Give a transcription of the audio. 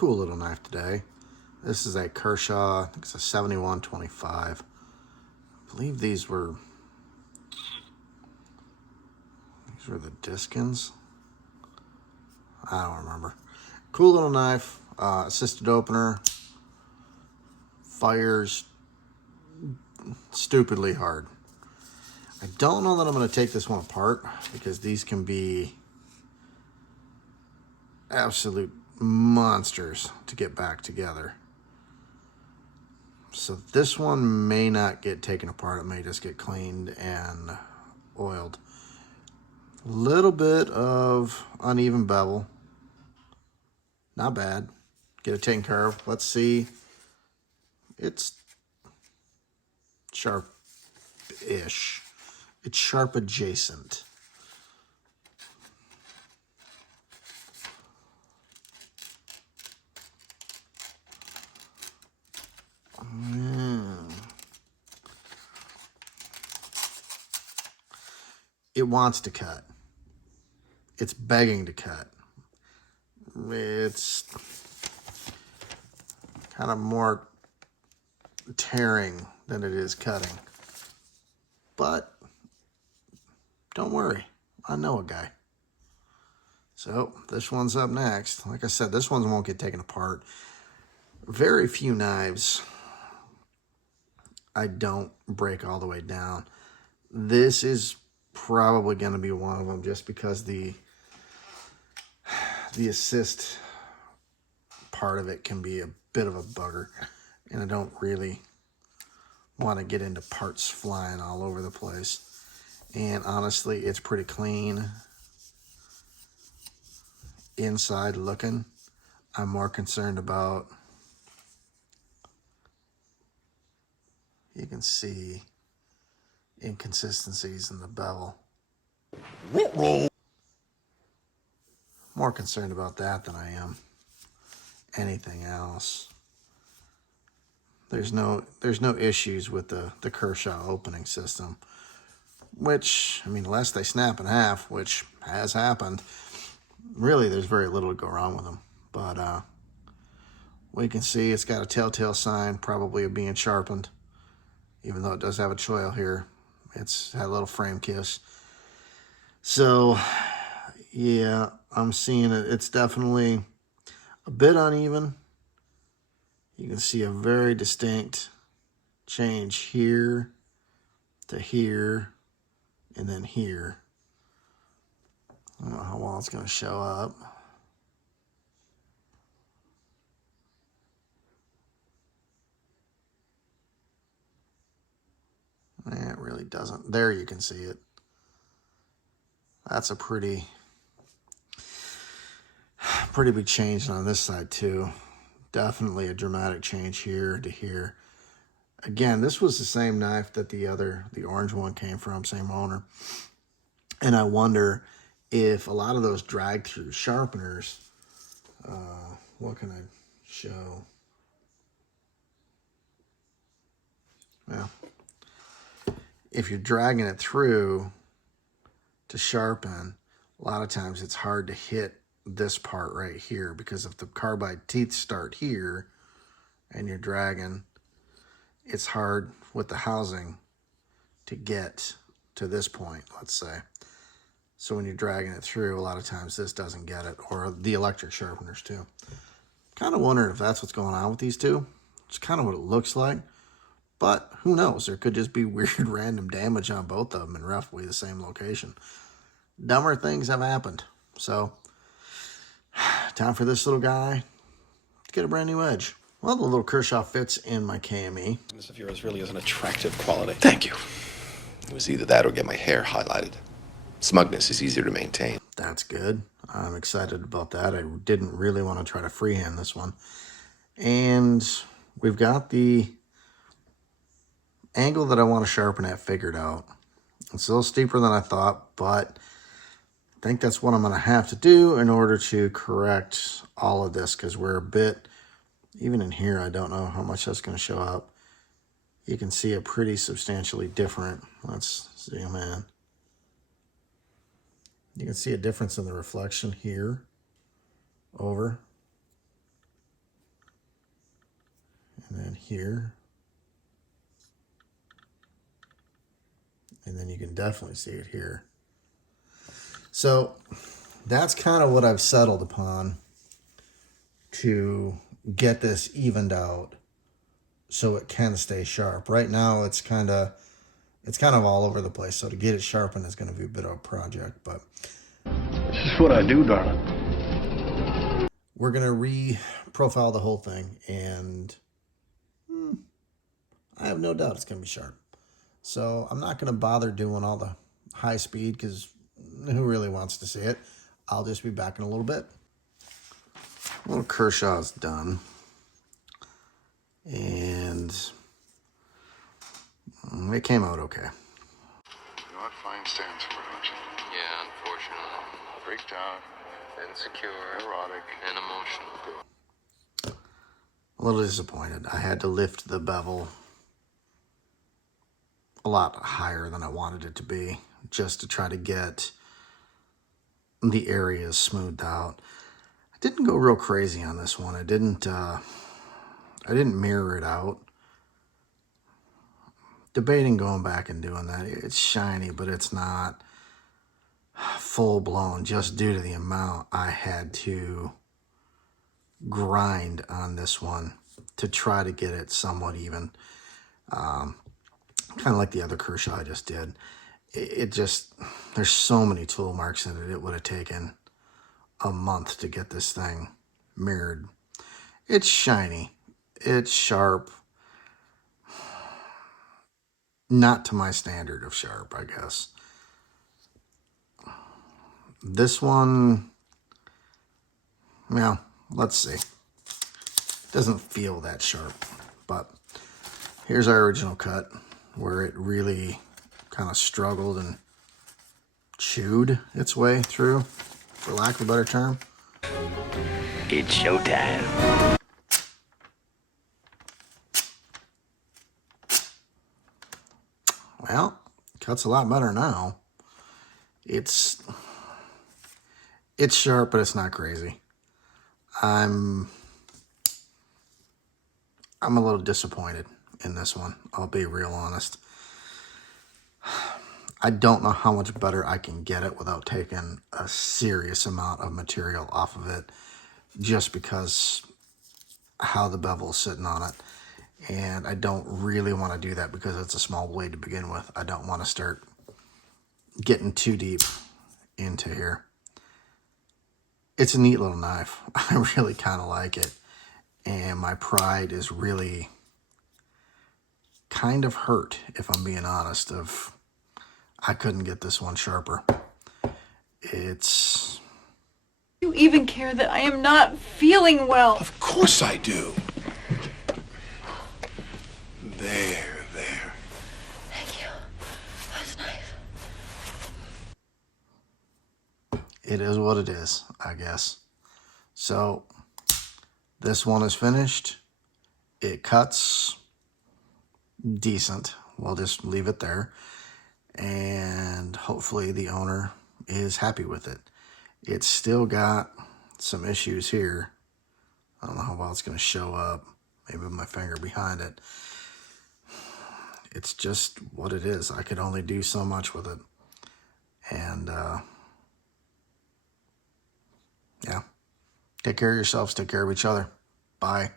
Cool little knife today. This is a Kershaw, I think it's a 7125. I believe these were the Diskins. I don't remember. Cool little knife, assisted opener, fires stupidly hard. I don't know that I'm going to take this one apart because these can be absolute monsters to get back together. So this one may not get taken apart. It may just get cleaned and oiled. Little bit of uneven bevel. Not bad. Get it taken care of. Let's see. It's sharp-ish. It's sharp adjacent. It wants to cut. It's begging to cut. It's kind of more tearing than it is cutting. But don't worry, I know a guy. So this one's up next. Like I said, this one won't get taken apart. Very few knives I don't break all the way down. This is probably going to be one of them just because the assist part of it can be a bit of a bugger, and I don't really want to get into parts flying all over the place. And honestly, it's pretty clean inside looking. I'm more concerned about, you can see inconsistencies in the bevel. More concerned about that than I am anything else. There's no issues with the Kershaw opening system, which, I mean, unless they snap in half, which has happened, really there's very little to go wrong with them. But we can see it's got a telltale sign, probably of being sharpened, even though it does have a choil here. It's had a little frame kiss. So yeah, I'm seeing it. It's definitely a bit uneven. You can see a very distinct change here to here and then here. I don't know how well it's going to show up. It really doesn't. There you can see it. That's a pretty big change on this side too. Definitely a dramatic change here to here. Again, this was the same knife that the orange one came from, same owner. And I wonder if a lot of those drag through sharpeners, what can I show? Well, if you're dragging it through to sharpen, a lot of times it's hard to hit this part right here, because if the carbide teeth start here and you're dragging, it's hard with the housing to get to this point, let's say. So when you're dragging it through, a lot of times this doesn't get it, or the electric sharpeners too. Kind of wondering if that's what's going on with these two. It's kind of what it looks like, but who knows? There could just be weird random damage on both of them in roughly the same location. Dumber things have happened. So time for this little guy to get a brand new edge. Well, the little Kershaw fits in my KME. This of yours really is an attractive quality. Thank you. It was either that or get my hair highlighted. Smugness is easier to maintain. That's good. I'm excited about that. I didn't really want to try to freehand this one. And we've got the angle that I want to sharpen at figured out. It's a little steeper than I thought, but I think that's what I'm going to have to do in order to correct all of this, because we're a bit, even in here, I don't know how much that's going to show up. You can see it pretty substantially different. Let's zoom in. You can see a difference in the reflection here over and then here. And then you can definitely see it here. So that's kind of what I've settled upon to get this evened out so it can stay sharp. Right now it's kind of all over the place. So to get it sharpened is going to be a bit of a project, but this is what I do, darling. We're going to re-profile the whole thing, and I have no doubt it's going to be sharp. So I'm not going to bother doing all the high speed because who really wants to see it? I'll just be back in a little bit. Little Kershaw's done. And it came out okay. You know what fine stands for, don't you? Yeah, unfortunately. Breakdown, Insecure, erotic, and emotional. A little disappointed. I had to lift the bevel a lot higher than I wanted it to be just to try to get the areas smoothed out. I didn't go real crazy on this one. I didn't mirror it out. Debating going back and doing that. It's shiny, but it's not full blown just due to the amount I had to grind on this one to try to get it somewhat even. Kind of like the other Kershaw I just did. It just, there's so many tool marks in it. It would have taken a month to get this thing mirrored. It's shiny. It's sharp. Not to my standard of sharp, I guess. This one, well, let's see. Doesn't feel that sharp, but here's our original cut where it really kind of struggled and chewed its way through, for lack of a better term. It's showtime. Well, cuts a lot better now. It's sharp, but it's not crazy. I'm a little disappointed in this one. I'll be real honest. I don't know how much better I can get it without taking a serious amount of material off of it, just because how the bevel's sitting on it. And I don't really want to do that because it's a small blade to begin with. I don't want to start getting too deep into here. It's a neat little knife. I really kind of like it. And my pride is really kind of hurt, if I'm being honest, of I couldn't get this one sharper. It's... You even care that I am not feeling well. Of course I do. There. Thank you. That's nice. It is what it is, I guess. So this one is finished. It cuts decent. We'll just leave it there. And hopefully the owner is happy with it. It's still got some issues here. I don't know how well it's going to show up. Maybe with my finger behind it. It's just what it is. I could only do so much with it. And, yeah. Take care of yourselves. Take care of each other. Bye.